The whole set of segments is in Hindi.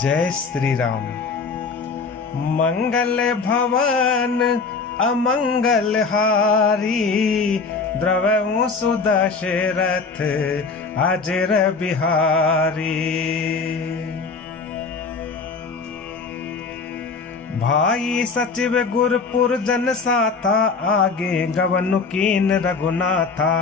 जय श्री राम। मंगल भवन अमंगल हारी, द्रवहु सुदशरथ अजर बिहारी। भाई सचिव गुरपुर जन साथा, आगे गवनु कीन रघुनाथा।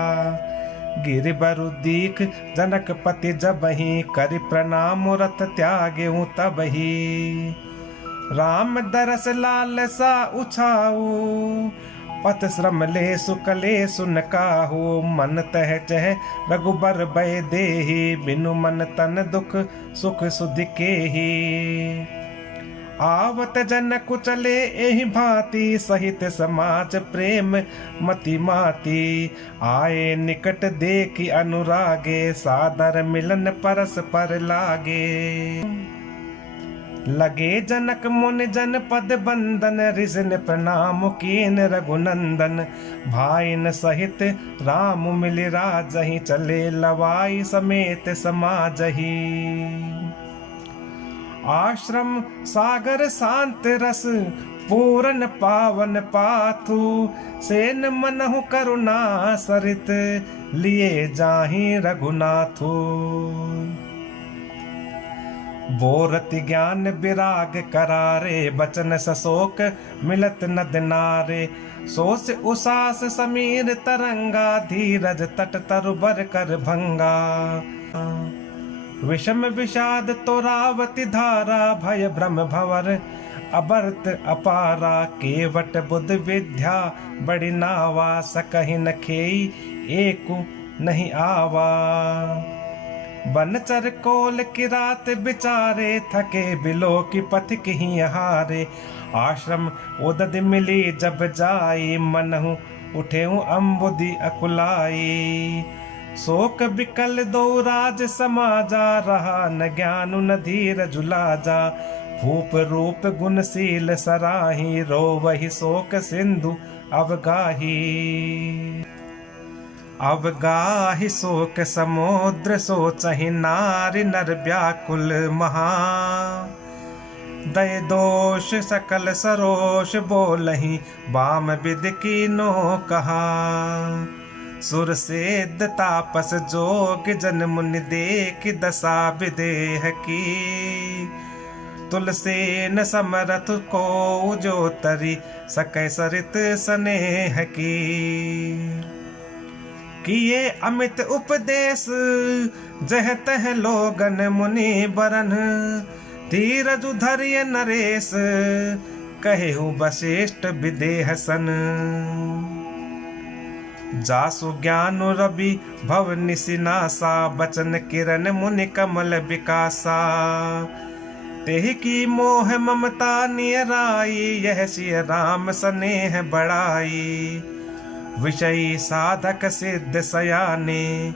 गिर बरु दीख जनकपति जबहि, करि प्रणाम रथ त्यागे तबहि। राम दरस लाल सा उछाऊ, पथ श्रम ले सुकले सुन काहू। मन तह चह रघुबर भय देहि, बिनु मन तन दुख सुख सुधि केहि। आवत जन कुचले एहि भांति, सहित समाज प्रेम मति माती। आए निकट देखि अनुरागे, सादर मिलन परस पर लागे। लगे जनक मुनि जन पद बंदन, ऋषिन प्रणाम कीन रघुनंदन। भाइन सहित राम मिलि राजहि, चले लवाई समेत समाजहि। आश्रम सागर शांत रस, पूरन पावन पाथु। सेन मनहु करुणा सरित, लिए जाहि रघुनाथु। बोरति ज्ञान विराग करारे, बचन सशोक मिलत नद नारे। सोस उसास समीर तरंगा, धीरज तट तरुबर कर भंगा। विषम विषाद तोरावति धारा, भय भ्रम भंवर अबर्त अपारा। केवट बुद्ध विद्या बड़ी नावा, सकहि न खेई एकु नहीं आवा। बनचर कोल किरात बिचारे, थके बिलो की पथिक ही हारे। आश्रम उदद मिली जब जाई, मनहु उठेऊ अम्बुदि अकुलाई। शोक बिकल दो राज समाजा, रहा न ज्ञानु न धीर जुलाजा। भूप रूप गुणशील सराही, रो वही शोक सिंधु अवगाही। अवगाही शोक समुद्र, सोचहि नारी नर व्याकुल महा। दय दोष सकल सरोष, बोलहि बाम विद कीनो कहा। सुर सेद तापस जोग, जन मुनि देख दशा विदेह की। तुलसेन समरथ को जो तरी, सकै सरित स्नेह की। किए अमित उपदेश जह तह लोगन मुनि बरन। धीरज धरिय नरेश, कहेहु वशिष्ठ विदेह सन। जासु ज्ञान रवि भव निसिनासा, बचन किरण मुनि कमल विकासा। तेहि की मोह ममता नियराई, यह सिय राम स्नेह बढ़ाई। विषयी साधक सिद्ध सयाने,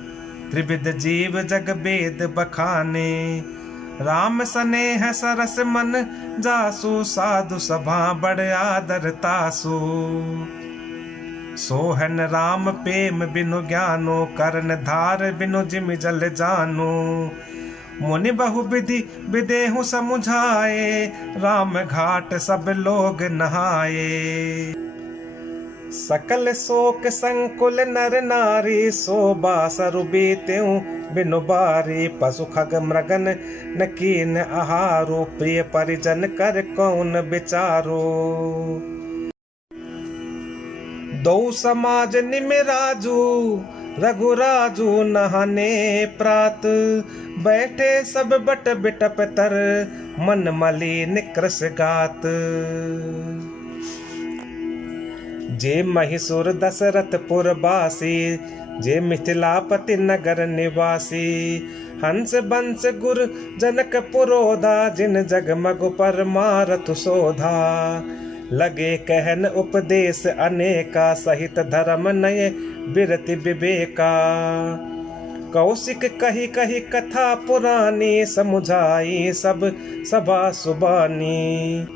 त्रिविध जीव जग वेद बखाने। राम स्नेह सरस मन जासु, साधु सभा बड़ आदर तासु। सोहन राम प्रेम बिनु ज्ञानो, करण धार बिनु जिमि जल जानो। मुनि बहु विधि विदेहु समुझाए, राम घाट सब लोग नहाए। सकल शोक संकुल नर नारी, शोभा सरु बीतेऊ बिनु बारी। पशु खग मृगन न कीन आहारो, प्रिय परिजन कर कौन विचारो। दो समाज निमिराजू, रघुराजू नहाने प्रात। बैठे सब बट बिटप तर, मन मलिन कृस गात। जे महिषुर दशरथ पुरवासी, जे मिथिलापति नगर निवासी। हंस बंस गुर जनक पुरोधा, जिन जगमग पर मारतु शोधा। लगे कहन उपदेश अनेका, सहित धर्म नय बिरति विवेका। कौशिक कही कही कथा पुरानी, समुझाई सब सभा सुबानी।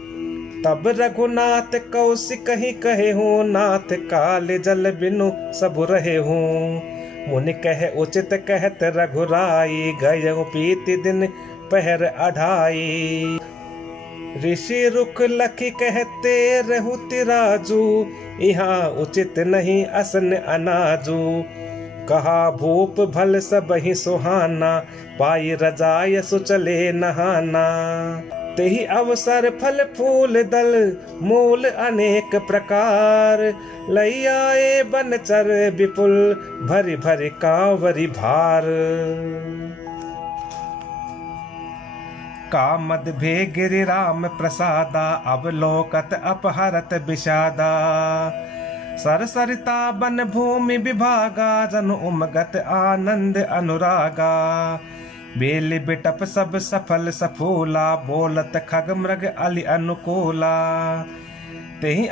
तब रघुनाथ कौशिक ही कहे हूँ, नाथ काल जल बिनु सब रहे हूँ। मुनि कह उचित कहत रघुराई, गयउ पीति दिन पहर अढ़ाई। ऋषि रुख लखी कहते रहु तिराजू, यहाँ उचित नहीं असन अनाजू। कहा भूप भल सब ही सुहाना, पाई रजाय सुचले नहाना। तेहि अवसर फल फूल दल मूल अनेक प्रकार, लई आए बनचर विपुल भरि भरि कांवरी भार। कामद भे गिरि राम प्रसादा, अवलोकत अपहरत विषादा। सरसरिता बन भूमि विभागा, जन उमगत आनंद अनुरागा। बेल बिटप सब सफल सफूला, बोलत खग मृग अली अनुकूला। तेहि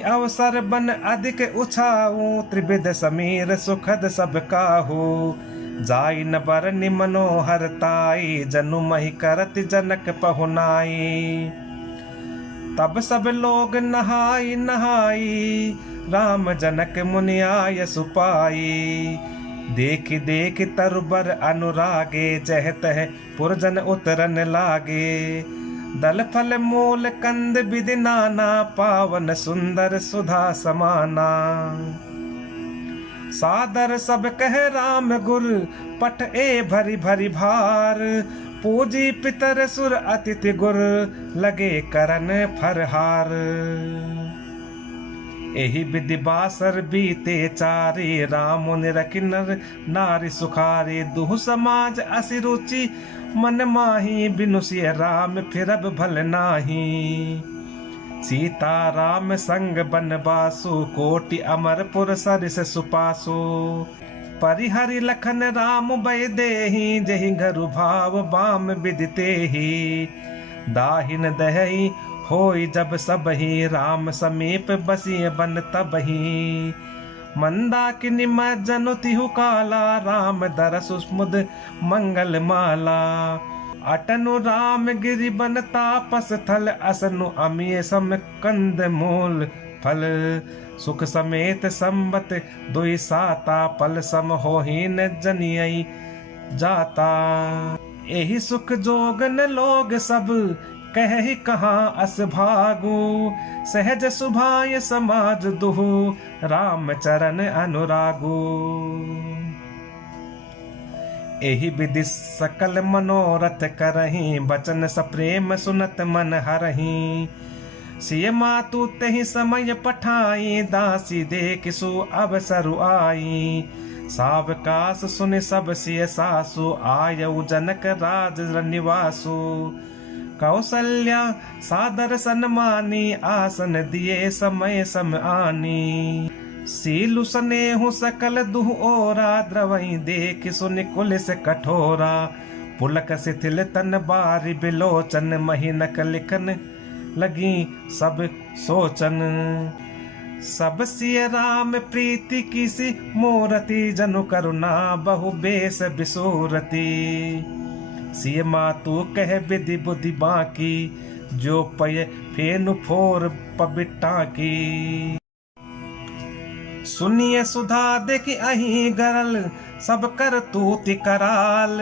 अवसर बन अधिक उछाऊ, त्रिविध समीर सुखद सब काहू। जाई न बरनि मनोहर ताई, जनु मही करत जनक पहुनाई। तब सब लोग नहाई नहाई, राम जनक मुनि आय सुपाई। देखि देखि तरुबर अनुरागे, जह तह पुरजन उतरन लागे। दल फल मूल कंद विधि नाना, पावन सुंदर सुधा समाना। सादर सब कह राम गुर, पठ ए भरी भरी भार। पूजी पितर सुर अतिथि गुर, लगे करन फरहार। एहि विधि बासर बीते चारे, राम निरखि नर नारी सुखारे। दुह समाज असि रुचि, मन माही बिनु सिय राम फिरब भल नाही। सीता राम संग बनवासु, कोटि अमरपुर सरिस सुपासु। परिहरि लखन राम बय देहि, जहि गरु भाव बाम विदितेहि। दाहिन दहई होई जब सबहि, राम समीप बसिए बन तबहि। मंदाकिनी जनु तिहु काला, राम दरसु मुद मंगल माला। अटनु राम गिरि बन तापस थल, असनु अमिय सम कंद मूल फल। सुख समेत संबत दुई साता, पल सम होहिन जनियई जाता। एहि सुख जोगन लोग सब, कहि कहाँ अस भागु। सहज सुभाय समाज दुहु, राम चरण अनुरागु। एहि विधि सकल मनोरथ करहि, बचन सप्रेम सुनत मन हरहि। सिय मातु तेहि समय पठाई, दासी देख सु अवसरु आई। सावकाश सुनि सब सिय सासु, आयउ जनक राज निवासु। कौसल्या सादर सन्मानी, आसन दिए समय सम आनी। सीलु स्नेहु सकल दुह ओरा, द्रवई देख सुनि कुलिस कठोरा। पुलक शिथिल तन बारी बिलोचन, महीनक लिखन लगी सब सोचन। सब सिय राम प्रीति किसी मूरति, जनु करुणा बहु बेस बिसूरति। सिय मातु कह विधि बुद्धि बाकी, जो पय फेनु फोर पबिटा की। सुनिए सुधा देखि अहि गरल, सब कर तूति कराल।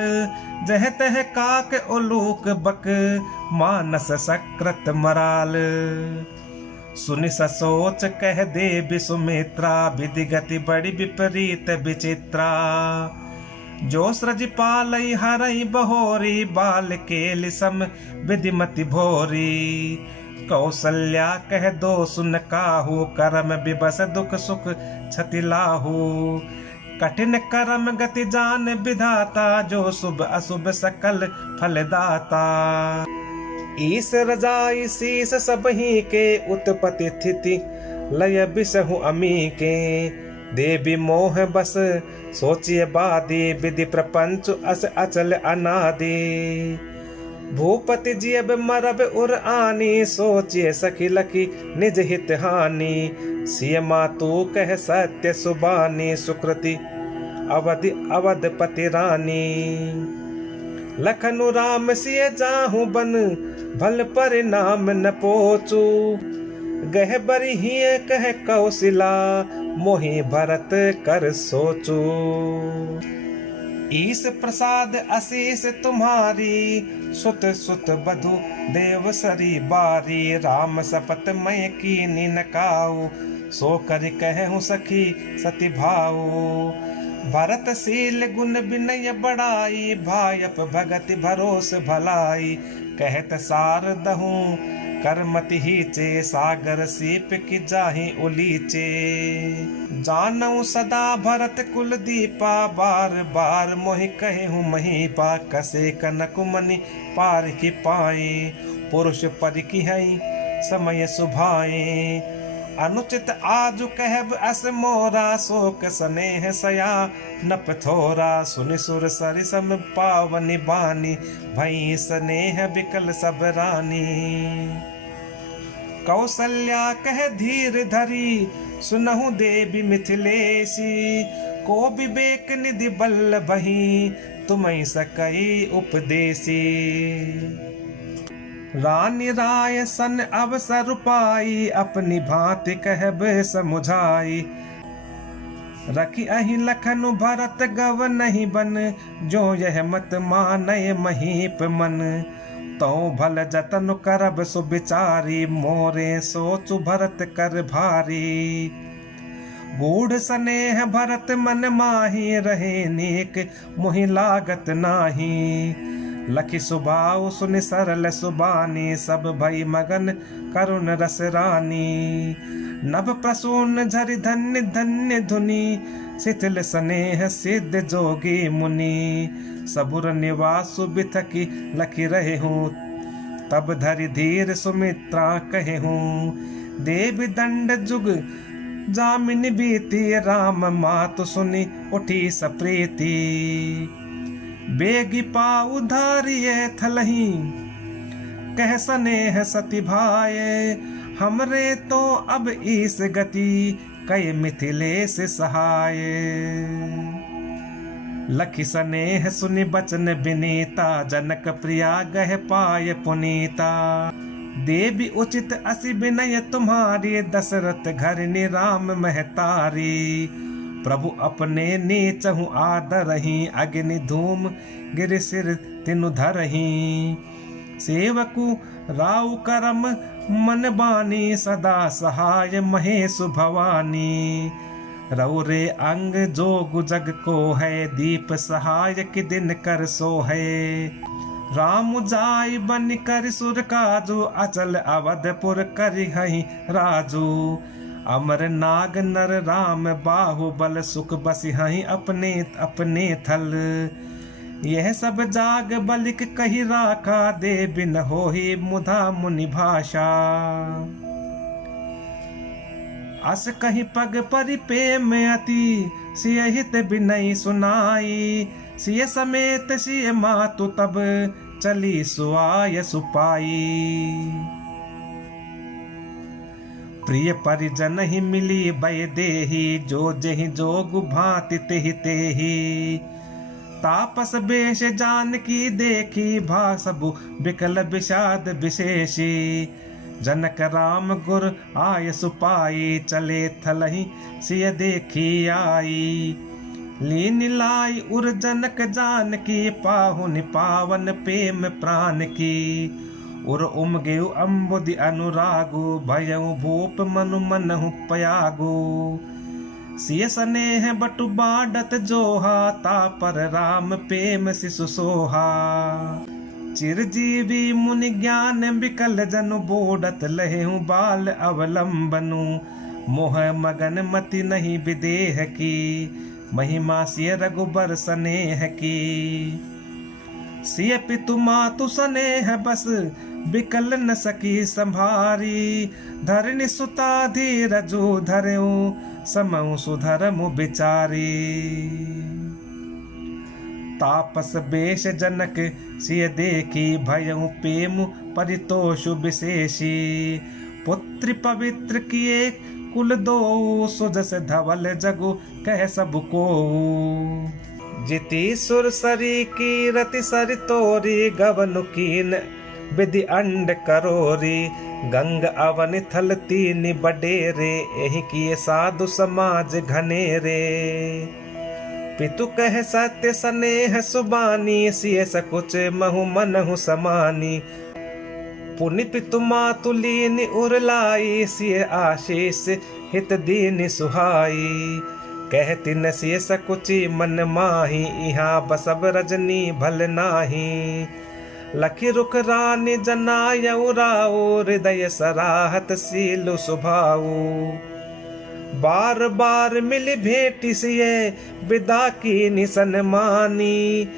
जह तह काक उलूक बक, मानस सकृत मराल। सुनि ससोच कह देवी सुमित्रा, विधि गति बड़ी विपरीत विचित्रा। जो सृज पालई हरई बहोरी, बाल केलि सम विधिमति भोरी। कौसल्या कह दो सुन काहू, करम विबस दुख सुख छति लाहू। कठिन करम गति जान विधाता, जो शुभ अशुभ सकल फलदाता। ईस रजाई शीस सबही के, उत्पत्ति स्थिति लय बिसहु अमी के। देवी मोह बस सोचिए बादी, विधि प्रपंच अस अचल अनादि। भूपति जियब मरब उर आनी, सोचिए सखी लखी निज हित हानि। सिय मातु कह सत्य सुबानी, सुकृति अवधि अवधपति रानी। लखनु राम सिय जाहु बन, भल परिणाम न पोचू। गह बरी हिय कह कौशिला, मोहि भरत कर सोचू। ईस प्रसाद असीस तुम्हारी, सुत सुत बधु देव सरी बारी। राम सपत मैं कीनी न काऊ, सो कर कहूँ सखी सती भाऊ। भरत शील गुण विनय बड़ाई, भायप भगति भरोस भलाई। कहत सार दहूँ करमति हीचे, सागर सीप की जाहि उलीचे। जानऊ सदा भरत कुल दीपा, बार बार मोहि कहूँ महीपा। कसे कनक मनि पार की पाए, पुरुष पर की है समय सुभाए। अनुचित आजु कहब अस मोरा, शोक स्नेह सया नप थोरा। सुनि सुर सरि सम पावनि बानी, भई स्नेह बिकल सब रानी। कौसल्या कह धीर धरी, सुनहु देवी मिथिलेशी। को विवेक निधि बल बही, तुम्हें सकई उपदेशी। रानी राय सन अवसर पाई, अपनी भांति कहब समुझाई। रखी अहि लखनु भरत गव नहीं बन, जो यह मत मानय महीप मन। तो भल जतन करब सुविचारी, मोरे सोचु भरत कर भारी। गूढ़ स्नेह भरत मन माही, रहे नेक मोहि लागत नाही। लखी सुभाव सुनि सरल सुबानी, सब भई मगन करुण रस रानी। नभ प्रसून झरि धन्य धन्य धुनि, शिथिल स्नेह सिद्ध जोगी मुनि। सबुर निवासु बिथकी लखी रहे हूँ, तब धरि धीर सुमित्रा कहे हूँ। देवी दंड जुग जामिनी बीती, राम मातु सुनि उठी सप्रीति। बेगी पाउ धारिये थलही, कह स्नेह सती भाये। हमरे तो अब ईस गति, कई मिथिलेश सहाय। लखी स्नेह सुनि बचन विनीता, जनक प्रिया गह पाय पुनीता। देवी उचित असी विनय तुम्हारी, दशरथ घर निराम महतारी। प्रभु अपने नीचहु आदरही, अग्नि धूम गिर सिर तिनु धरही। सेवकु राउ करम मन बानी, सदा सहाय महेशु भवानी। रौरे अंग जोग जग को है, दीप सहाय कि दिन कर सो है। राम जाय बन कर सुर काजू, अचल अवधपुर करि हहि राजू। अमर नाग नर राम बाहुबल, सुख बसि हहि अपने अपने थल। यह सब जाग बलिक कही राखा, दे बिन होहि मुधा मुनि भाषा। अस कहीं पग परि प्रेम अति, सिय हित बिनई सुनाई। सिय समेत सिय मातु तब, चली सुआय सुपाई। प्रिय परिजन ही मिली बय देही, जो जहि जोग भांति तेहि तेहि। तापस बेश जान की देखी, भा सबु बिकल विषाद विशेषी। जनक राम गुर आय सुपाई, चले थलहि सिय देखी आई। लीन लाई उर जनक जान की, पाहुन पावन प्रेम प्राण की। उर उमगेउ अम्बुदि अनुरागु, भयउ भूप मनु मनहु पयागु। सिय स्नेह बटु बाडत जोहा, तापर राम प्रेम शिशु सोहा। चिरजीवी मुनि ज्ञान बिकल जनु, बोडत लहेहु बाल अवलंबनु। मोह मगन मति नहीं विदेह की, महिमा सिय रघुबर स्नेह की। सिय पितु मातु स्नेह बस, बिकल न सकी संभारी। धरणी सुता धीरजु धरऊ, समऊ सुधरमु बिचारी। तापस बेश जनक सिय देखी, भयउ प्रेम परितोषु विशेषी। पुत्र पवित्र किए कुल दो, सुजस धवल जगु कह सबको। जिति सुर सरी की रति सरि तोरी, गवनु कीन विधि अंड करोरी। गंग अवन थल तीन बडेरे, एहि किए साधु समाज घनेरे। पितु कह सत्य स्नेह सुबानी, सिय सकुच महु मनहु समानी। पुनि पितु मातु लीनि उरलाई, सिय आशीष हित दीनि सुहाई। कहती न सिय सकुचि मन माही, इहाँ बसब रजनी भल नाही। लखी रुख रानी जनायउ राउ, हृदय सराहत सीलु सुभाऊ। बार बार मिल भेटी सिय, विदा की निसन मानी।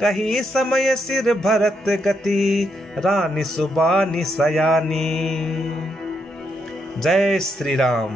कही समय सिर भरत गति, रानी सुबानी सयानी। जय श्री राम।